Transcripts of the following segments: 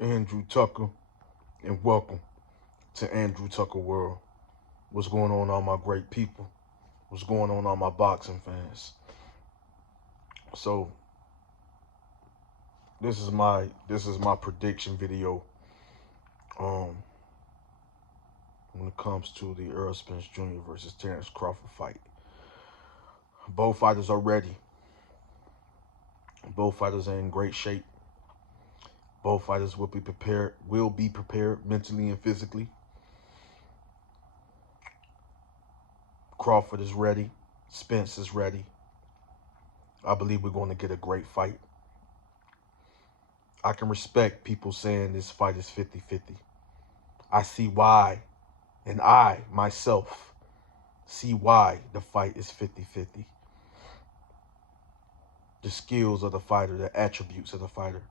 Andrew Tucker, and welcome to Andrew Tucker World. What's going on, all my great people? What's going on, all my boxing fans? So this is my prediction video. Um, when it comes to the Errol Spence Jr. versus Terence Crawford fight, both fighters are ready. Both fighters are in great shape. Both fighters will be prepared. Mentally and physically. Crawford is ready. Spence is ready. I believe we're going to get a great fight. I can respect people saying this fight is 50-50. I see why, and I, myself, see why the fight is 50-50. The skills of the fighter, the attributes of the fighter.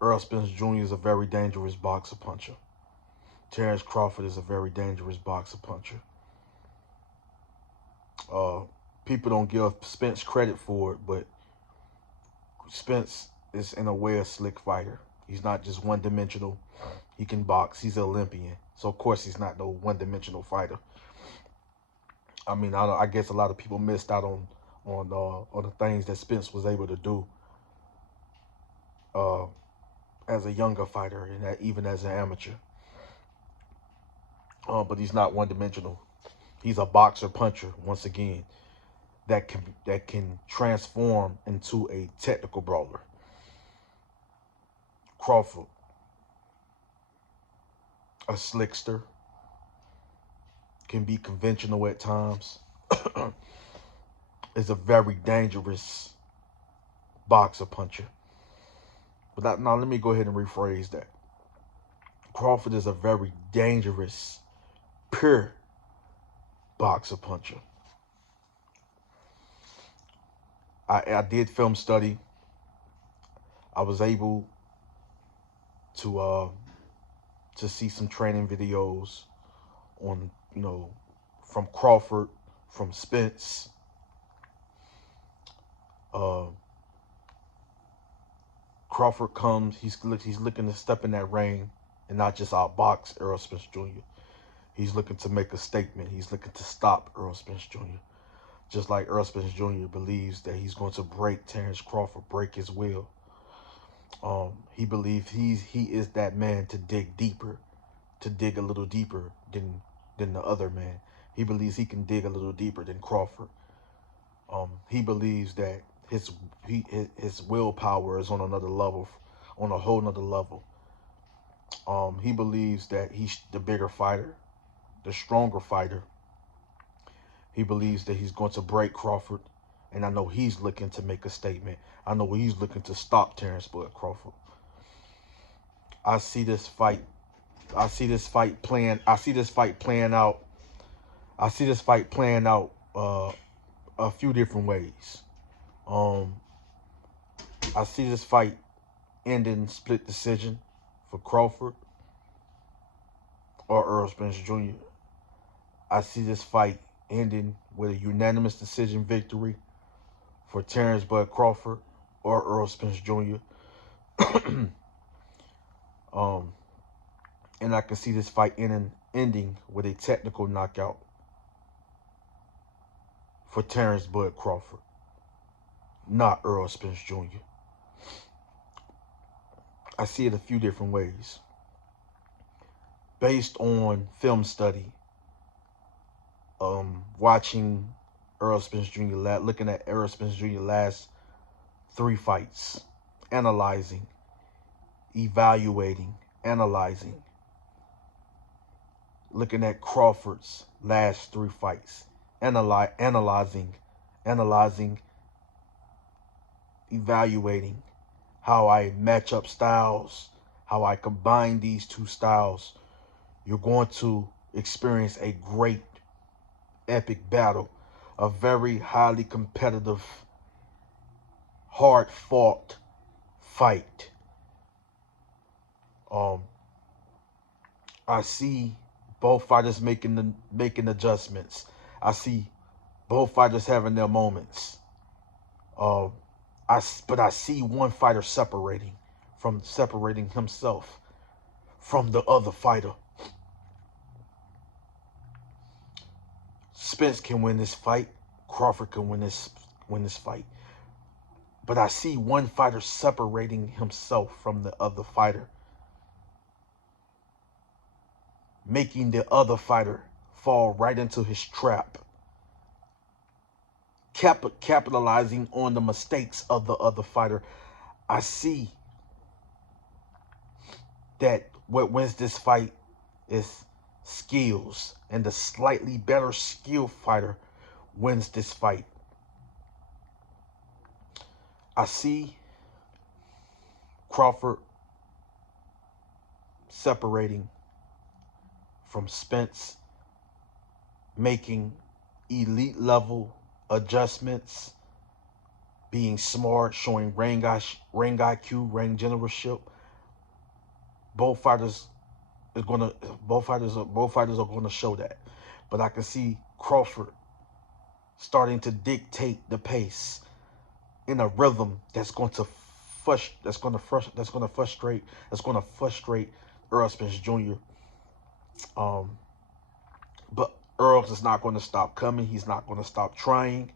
Errol Spence Jr. is a very dangerous boxer puncher. Terence Crawford is a very dangerous boxer puncher. People don't give Spence credit for it, but Spence is in a way a slick fighter. He's not just one-dimensional. He can box. He's an Olympian. So, of course, he's not no one-dimensional fighter. I mean, I guess a lot of people missed out on the things that Spence was able to do as a younger fighter and even as an amateur. But he's not one-dimensional. He's a boxer puncher, once again, that can transform into a technical brawler. Crawford, a slickster, can be conventional at times, is a very dangerous boxer puncher. But now let me go ahead and rephrase that. Crawford is a very dangerous, pure boxer puncher. I did film study. I was able to see some training videos on, from Crawford, from Spence. Crawford comes, he's looking to step in that ring and not just outbox Errol Spence Jr. He's looking to make a statement. He's looking to stop Errol Spence Jr. Just like Errol Spence Jr. believes that he's going to break Terence Crawford, break his will. He believes he is that man to dig deeper, to dig a little deeper than the other man. He believes he can dig a little deeper than Crawford. He believes that his willpower is on another level, on a whole nother level. He believes that he's the bigger fighter, the stronger fighter. He believes that he's going to break Crawford, and I know he's looking to make a statement. I know he's looking to stop Terence Crawford. I see this fight playing out a few different ways. I see this fight ending split decision for Crawford or Errol Spence Jr. I see this fight ending with a unanimous decision victory for Terence Crawford or Errol Spence Jr. And I can see this fight ending with a technical knockout for Terence Crawford, not Errol Spence Jr. I see it a few different ways. Based on film study, watching Errol Spence Jr. looking at Errol Spence Jr. last 3 fights, analyzing, evaluating, analyzing. Looking at Crawford's last 3 fights, analyzing, evaluating how I match up styles, how I combine these 2 styles. You're going to experience a great, epic battle, a very highly competitive, hard-fought fight. I see both fighters making adjustments. I see both fighters having their moments. But I see one fighter separating himself from the other fighter. Spence can win this fight. Crawford can win this fight. But I see one fighter separating himself from the other fighter, making the other fighter fall right into his trap, capitalizing on the mistakes of the other fighter. I see that what wins this fight is skills, and the slightly better skill fighter wins this fight. I see Crawford separating from Spence, making elite level adjustments, being smart, showing ring IQ, ring generalship. Both fighters are gonna show that. But I can see Crawford starting to dictate the pace in a rhythm that's going to frustrate Errol Spence Jr. But Errol is not going to stop coming. He's not going to stop trying.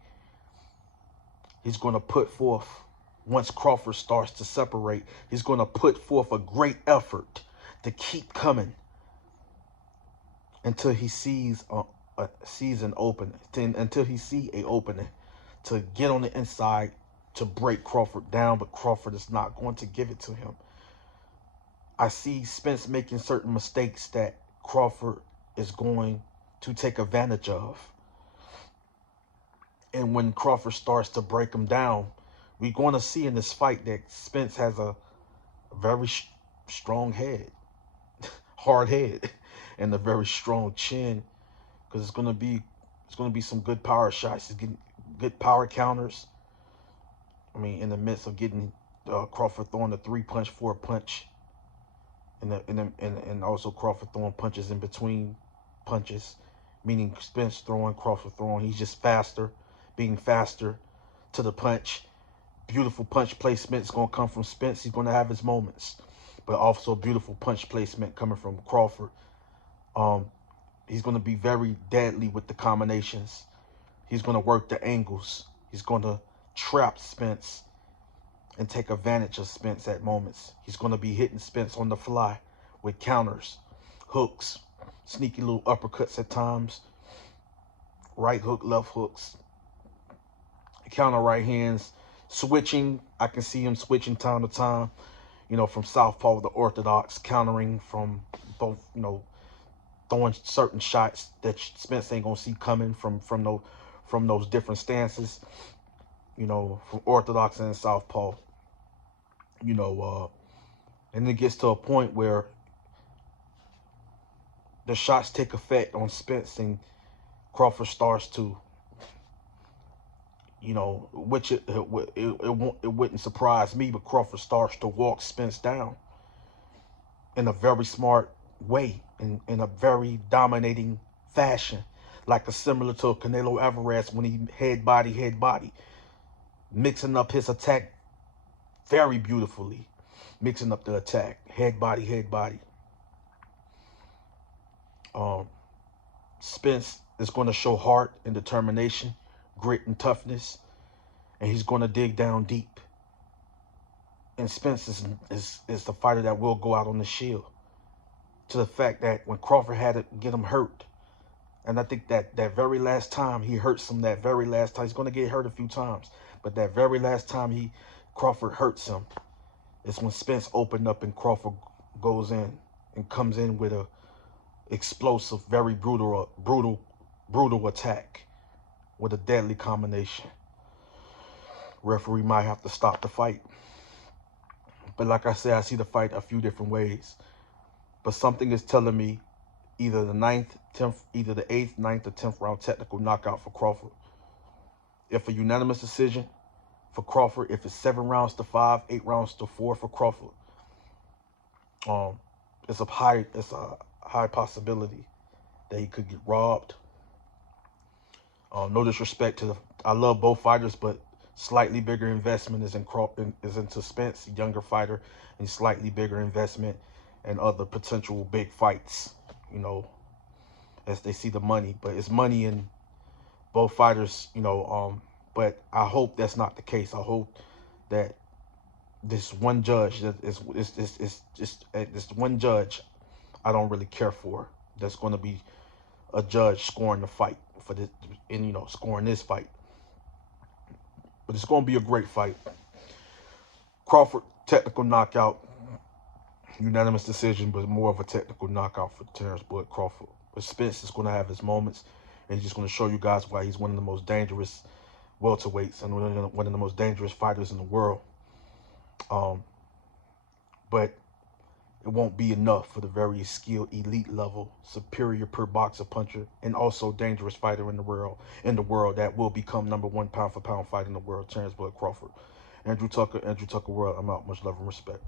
He's going to put forth, once Crawford starts to separate, he's going to put forth a great effort to keep coming until he sees an opening, until he sees an opening to get on the inside to break Crawford down, but Crawford is not going to give it to him. I see Spence making certain mistakes that Crawford is going to take advantage of. And when Crawford starts to break him down, we're going to see in this fight that Spence has a very strong head, hard head, and a very strong chin, because it's going to be some good power shots. He's getting good power counters. I mean, in the midst of getting Crawford throwing the 3-punch, 4-punch, and also Crawford throwing punches in between punches, meaning Spence throwing, Crawford throwing. He's just faster, being faster to the punch. Beautiful punch placement is going to come from Spence. He's going to have his moments, but also beautiful punch placement coming from Crawford. He's going to be very deadly with the combinations. He's going to work the angles. He's going to trap Spence and take advantage of Spence at moments. He's going to be hitting Spence on the fly with counters, hooks, sneaky little uppercuts at times, right hook, left hooks, counter right hands, switching. I can see him switching time to time, from southpaw to orthodox, countering from both, throwing certain shots that Spence ain't gonna see coming from those different stances, from orthodox and southpaw, and it gets to a point where the shots take effect on Spence and Crawford starts to, which it wouldn't surprise me, but Crawford starts to walk Spence down in a very smart way, in a very dominating fashion, like similar to Canelo Alvarez when he head body, mixing up his attack very beautifully, mixing up the attack, head body. Spence is going to show heart and determination, grit and toughness, and he's going to dig down deep. And Spence is the fighter that will go out on the shield, to the fact that when Crawford had to get him hurt, and I think that very last time he hurts him, that very last time, he's going to get hurt a few times, but that very last time Crawford hurts him, is when Spence opened up and Crawford goes in and comes in with a explosive, very brutal attack with a deadly combination. Referee might have to stop the fight. But like I said, I see the fight a few different ways. But something is telling me either the 8th, 9th, or 10th round technical knockout for Crawford. If a unanimous decision for Crawford, if it's 7 rounds to 5, 8 rounds to 4 for Crawford, it's a high possibility that he could get robbed. No disrespect to I love both fighters, but Slightly bigger investment is into Spence, younger fighter, and slightly bigger investment and other potential big fights, you know, as they see the money. But it's money in both fighters, you know. But I hope that's not the case. I hope that this one judge that is just this one judge I don't really care for. That's going to be a judge scoring the fight for this, and you know, scoring this fight. But it's going to be a great fight. Crawford technical knockout, unanimous decision, but more of a technical knockout for Terence Crawford. But Spence is going to have his moments, and he's just going to show you guys why he's one of the most dangerous welterweights and one of the most dangerous fighters in the world. But it won't be enough for the very skilled elite level, superior per boxer puncher, and also dangerous fighter in the world that will become #1 pound for pound fighter in the world, Terence Crawford. Andrew Tucker World. I'm out. Much love and respect.